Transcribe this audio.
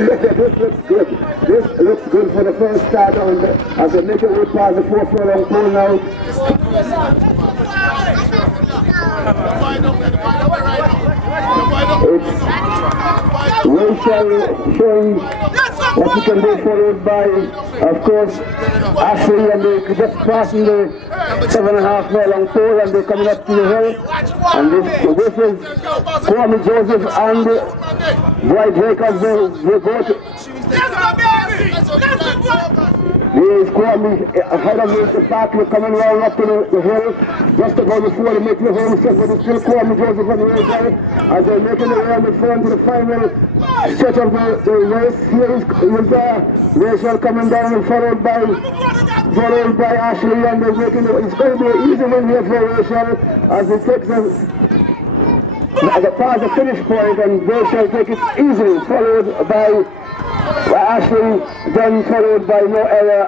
This looks good. This looks good for the first start on the, as they make it way past the 4 furlong pole now. It's Rachel showing what he can do, followed by, of course, Ashley, and they just passing the 7.5 furlong pole, and they're coming up to the hill. And this is Kwame Joseph and Dwight Jacobs. They both. There is Kwame ahead of the back. We're coming round up to the hill, just about before they make the home stretch, but it's still Kwame Joseph on the way there as they're making the way on the front to the final stretch of the race. Here is Rachel coming down and followed by Ashley, and they're making it's going to be an easy win here for Rachel as it takes as a past the finish point, and Rachel takes it easily, followed by Ashley, then followed by No Error.